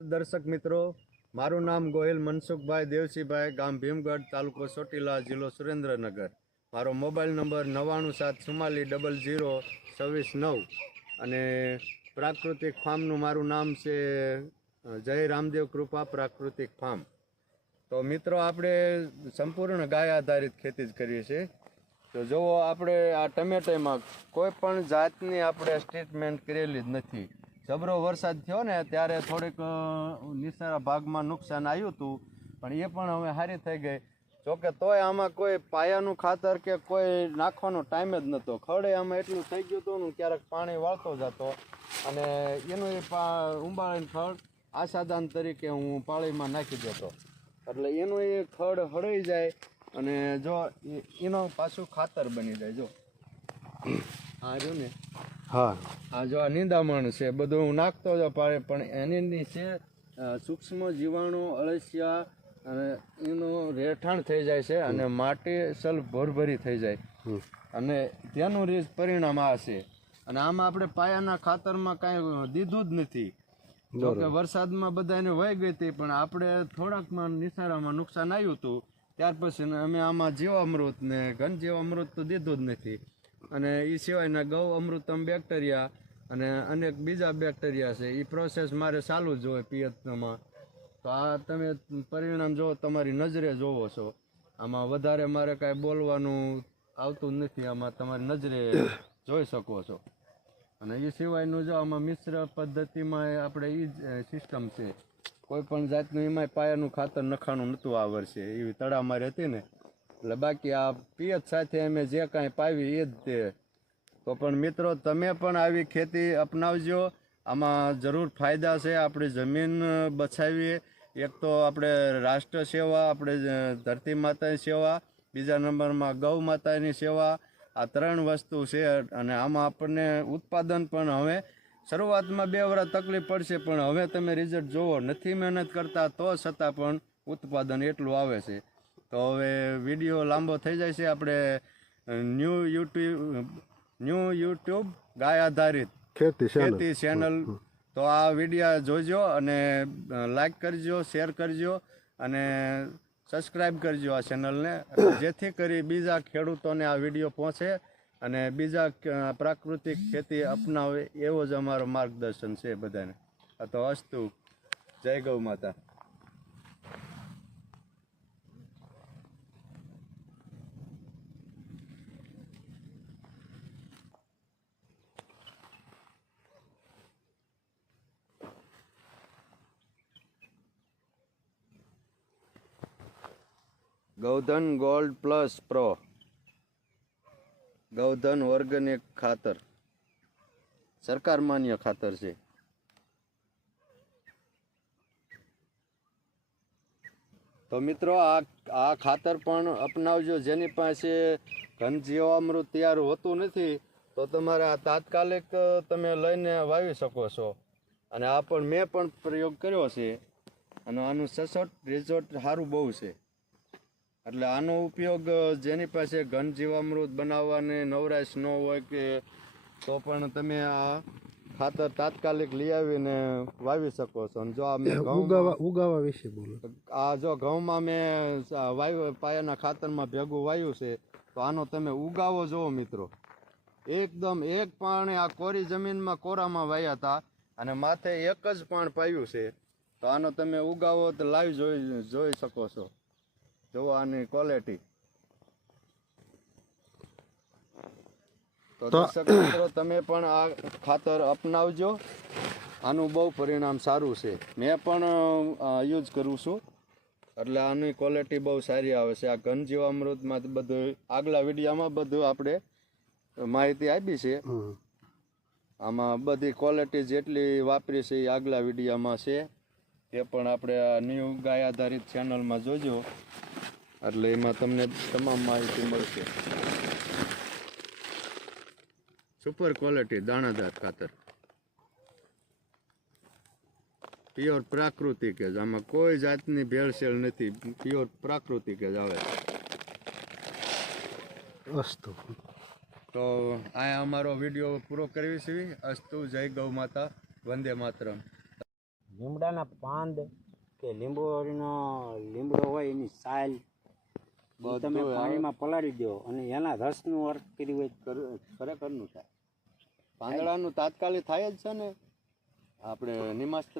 દર્શક મિત્રો, મારું નામ ગોહિલ મનસુખભાઈ દેવસીભાઈ, ગામ ભીમગઢ, તાલુકો ચોટીલા, જિલ્લો સુરેન્દ્રનગર. મારો મોબાઈલ નંબર નવ્વાણું સાત ચુમ્માલી ડબલ ઝીરો છવ્વીસ નવ અને પ્રાકૃતિક ફાર્મનું મારું નામ છે જય રામદેવ કૃપા પ્રાકૃતિક ફાર્મ. તો મિત્રો, આપણે સંપૂર્ણ ગાય આધારિત ખેતી જ કરીએ છીએ. તો જુઓ, આપણે આ ટમેટામાં કોઈ પણ જાતની આપણે ટ્રીટમેન્ટ કરેલી જ નથી. જબરો વરસાદ થયો ને ત્યારે થોડીક નીચેના ભાગમાં નુકસાન આવ્યું હતું. પણ એ પણ હવે સારી થઈ ગઈ. જોકે તોય આમાં કોઈ પાયાનું ખાતર કે કોઈ નાખવાનો ટાઈમ જ નહોતો ખડે આમાં એટલું થઈ ગયું હતું ને ક્યારેક પાણી વાળતો જતો. અને એનું એ પા ઉંબાળીને ખડ આસાદાન તરીકે હું પાળીમાં નાખી દેતો. એટલે એનું એ ખડ હળી જાય અને જો એનો પાછું ખાતર બની જાય. જો, આ રહ્યું ને. હા. આ જો આ નિંદામણ છે બધું હું નાખતો જ પાડે પણ એની છે સૂક્ષ્મ જીવાણુ અળસિયા અને એનું રહેઠાણ થઈ જાય છે અને માટી સલ ભરભરી થઈ જાય. અને તેનું રીત પરિણામ આ છે. અને આમાં આપણે પાયાના ખાતરમાં કાંઈ દીધું જ નથી. જો કે વરસાદમાં બધાને વહી ગઈ હતી પણ આપણે થોડાકમાં નિસારામાં નુકસાન આવ્યું હતું. ત્યાર પછી અમે આમાં જીવામૃત ને ઘન જીવામૃત તો દીધું જ નથી. અને એ સિવાયના ગૌ, અમૃતમ બેક્ટેરિયા અને અનેક બીજા બેક્ટેરિયા છે. એ પ્રોસેસ મારે ચાલુ જ હોય પિયતમાં તો આ તમે પરિણામ જો, તમારી નજરે જોવો છો. આમાં વધારે મારે કાંઈ બોલવાનું આવતું નથી. આમાં તમારી નજરે જોઈ શકો છો. અને એ સિવાયનું જો આમાં મિશ્ર પદ્ધતિમાં આપણે એ જ સિસ્ટમ છે. કોઈ પણ જાતનું એમાંય પાયાનું ખાતર નખાણું નહોતું આ વર્ષે. એવી તડામારી હતી ને. એટલે બાકી આ પિયત સાથે અમે જે કાંઈ પાવી એ જ તે. તો પણ મિત્રો, તમે પણ આવી ખેતી અપનાવજો. આમાં જરૂર ફાયદા છે આપણી જમીન બચાવીએ. એક તો આપણે રાષ્ટ્ર સેવા, આપણે ધરતી માતાની સેવા, બીજા નંબરમાં ગૌ માતાની સેવા. આ ત્રણ વસ્તુ છે અને આમાં આપણને ઉત્પાદન પણ હવે શરૂઆતમાં બે વર્ષ તકલીફ પડશે, પણ હવે તમે રિઝલ્ટ જુઓ નથી મહેનત કરતા તો છતાં પણ ઉત્પાદન એટલું આવે છે. તો હવે વીડિયો લાંબો થઈ જાય છે. આપણે ન્યૂ યુટ્યુબ ન્યૂ યુટ્યુબ ગાય આધારિત ખેતી ખેતી ચેનલ તો આ વીડિયો જોજો અને લાઈક કરજો શેર કરજો અને સબસ્ક્રાઈબ કરજો આ ચેનલને જેથી કરી બીજા ખેડૂતોને આ વીડિયો પહોંચે અને બીજા પ્રાકૃતિક ખેતી અપનાવે એવો જ અમારો માર્ગદર્શન છે બધાને. આ તો અસ્તુ. જય ગૌ માતા. Gaudhan gold plus pro. Gaudhan organic ખાતર. સરકાર માન્ય ખાતર છે. તો મિત્રો, આ આ ખાતર પણ અપનાવજો. જેની પાસે ઘન જીવામૃત તૈયાર હોતું નથી, તો તમારે આ તાત્કાલિક તમે લઈને વાવી શકો છો. અને આ પણ મેં પણ પ્રયોગ કર્યો છે. અને આનું સચોટ રિઝલ્ટ સારું બહુ છે. એટલે આનો ઉપયોગ જેની પાસે ઘન જીવામૃત બનાવવાની નવરાશ ન હોય કે તો પણ તમે આ ખાતર તાત્કાલિક લઈ આવીને વાવી શકો છો. અને જો આ ઉગાવા ઉગાવા વિશે બોલો. આ જો ઘઉંમાં મેં વાવ્યો વાયુ પાયાના ખાતરમાં ભેગું વાયું છે તો આનો તમે ઉગાવો જુઓ મિત્રો. એકદમ એક પાણે આ કોરી જમીનમાં કોરામાં વાયા હતા અને માથે એક જ પાણ પાયું છે. તો આનો તમે ઉગાવો તો લાઈવ જોઈ જોઈ શકો છો. જુઓ આની ક્વોલિટી તો દર્શક મિત્રો તમે પણ આ ખાતર અપનાવજો. આનું બહુ પરિણામ સારું છે. મેં પણ યુઝ કરું છું. એટલે આની ક્વોલિટી બહુ સારી આવે છે. આ ઘન જીવામૃતમાં બધું આગલા વિડીયોમાં બધું આપણે માહિતી આપી છે. આમાં બધી ક્વોલિટી જેટલી વાપરી છે એ આગલા વિડીયોમાં છે. એ પણ આપણે આ ન્યૂ ગાય આધારિત ચેનલમાં જોજો. એટલે એમાં તમને તમામ માહિતી મળશે. સુપર ક્વોલિટી દાણાદાર ખાતર. પ્યોર પ્રાકૃતિક જ. આમાં કોઈ જાતની ભેળસેળ નથી. પ્યોર પ્રાકૃતિક જ આવે. અસ્તુ. તો આ અમારો વીડિયો પૂરો કરવી છે. અસ્તુ જય ગૌ માતા વંદે માતરમ. લીમડાના પાંદ કે લીંબોળીનો લીમડો હોય એની સાલ તમે પાણીમાં પલાળી દો અને એના રસનું અર્થ કર્યું હોય ખરેખરનું થાય. પાંદડાનું તાત્કાલિક થાય જ છે ને? આપણે નિમાસ્ત્ર